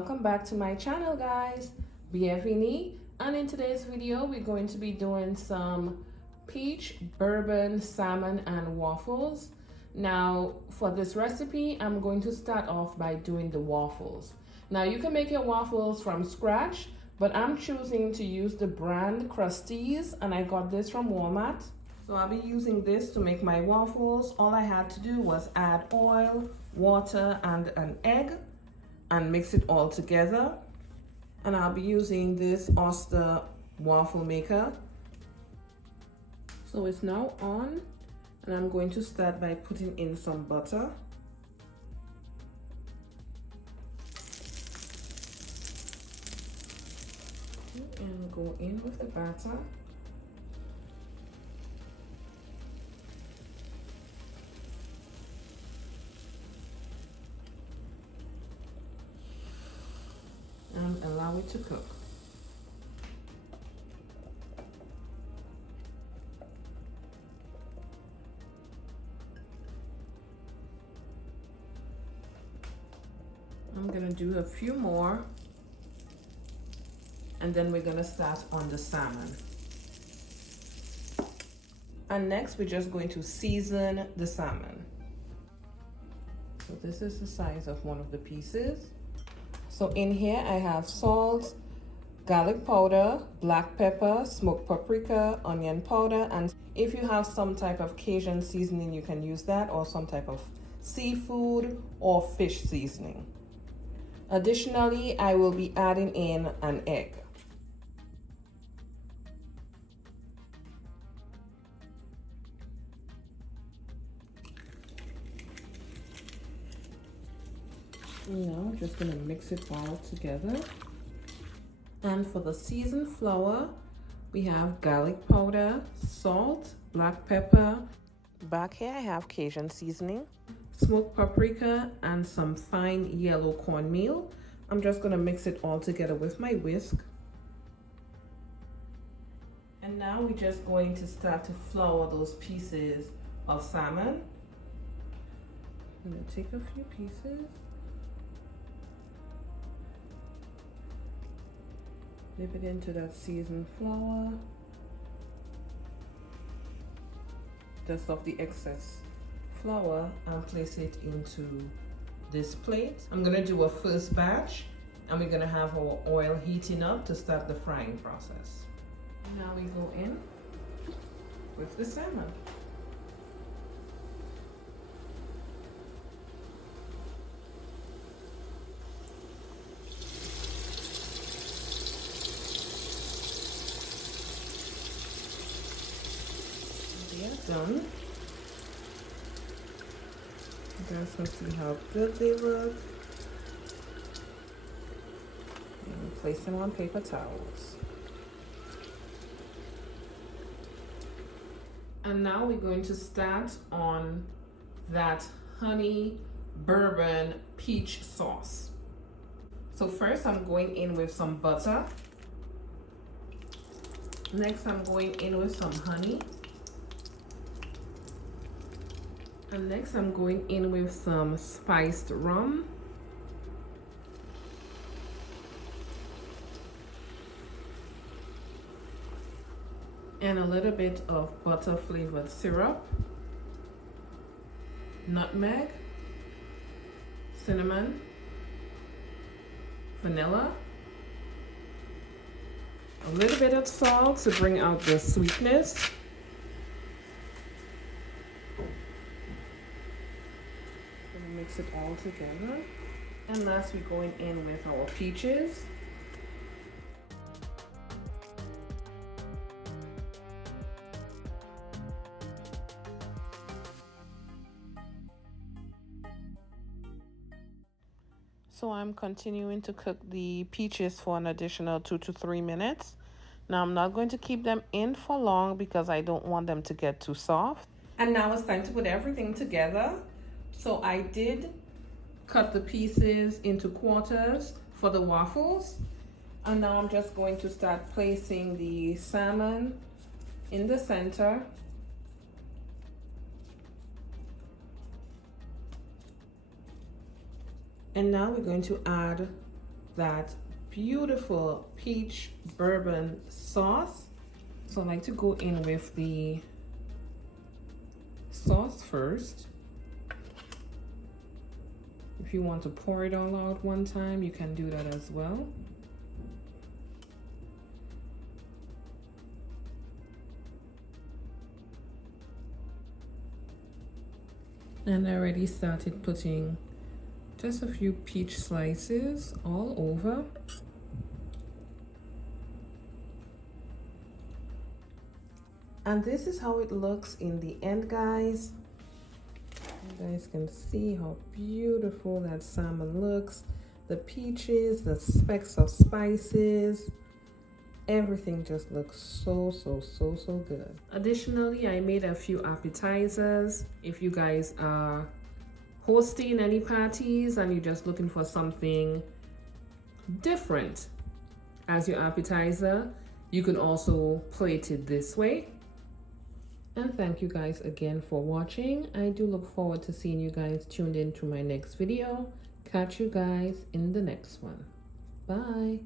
welcome back to my channel, guys. Bienvenue. And in today's video we're going to be doing some peach, bourbon, salmon and waffles. Now for this recipe I'm going to start off by doing the waffles. Now you can make your waffles from scratch, but I'm choosing to use the brand Crusties, and I got this from Walmart. So I'll be using this to make my waffles. All I had to do was add oil, water and an egg and mix it all together. And I'll be using this Oxtail waffle maker. So it's now on, and I'm going to start by putting in some butter. And go in with the batter. And allow it to cook. I'm gonna do a few more, and then we're gonna start on the salmon. And next we're just going to season the salmon. So this is the size of one of the pieces. So in here I have salt, garlic powder, black pepper, smoked paprika, onion powder, and if you have some type of Cajun seasoning you can use that, or some type of seafood or fish seasoning. Additionally, I will be adding in an egg. Now I'm just going to mix it all together. And for the seasoned flour, we have garlic powder, salt, black pepper. Back here I have Cajun seasoning, smoked paprika, and some fine yellow cornmeal. I'm just going to mix it all together with my whisk. And now we're just going to start to flour those pieces of salmon. I'm going to take a few pieces. Dip it into that seasoned flour. Dust off the excess flour and place it into this plate. I'm gonna do a first batch, and we're gonna have our oil heating up to start the frying process. Now we go in with the salmon. Done. You guys can see how good they look. And place them on paper towels. And now we're going to start on that honey bourbon peach sauce. So first I'm going in with some butter. Next I'm going in with some honey. And next I'm going in with some spiced rum. And a little bit of butter flavored syrup, nutmeg, cinnamon, vanilla, a little bit of salt to bring out the sweetness. Mix it all together. And last we're going in with our peaches. So I'm continuing to cook the peaches for an additional 2 to 3 minutes. Now I'm not going to keep them in for long because I don't want them to get too soft. And now it's time to put everything together. So I did cut the pieces into quarters for the waffles. And now I'm just going to start placing the salmon in the center. And now we're going to add that beautiful peach bourbon sauce. So I like to go in with the sauce first. If you want to pour it all out one time, you can do that as well. And I already started putting just a few peach slices all over. And this is how it looks in the end, guys. You guys can see how beautiful that salmon looks. The peaches, the specks of spices, everything just looks so good. Additionally, I made a few appetizers. If you guys are hosting any parties and you're just looking for something different as your appetizer, you can also plate it this way. And thank you guys again for watching. I do look forward to seeing you guys tuned in to my next video. Catch you guys in the next one. Bye.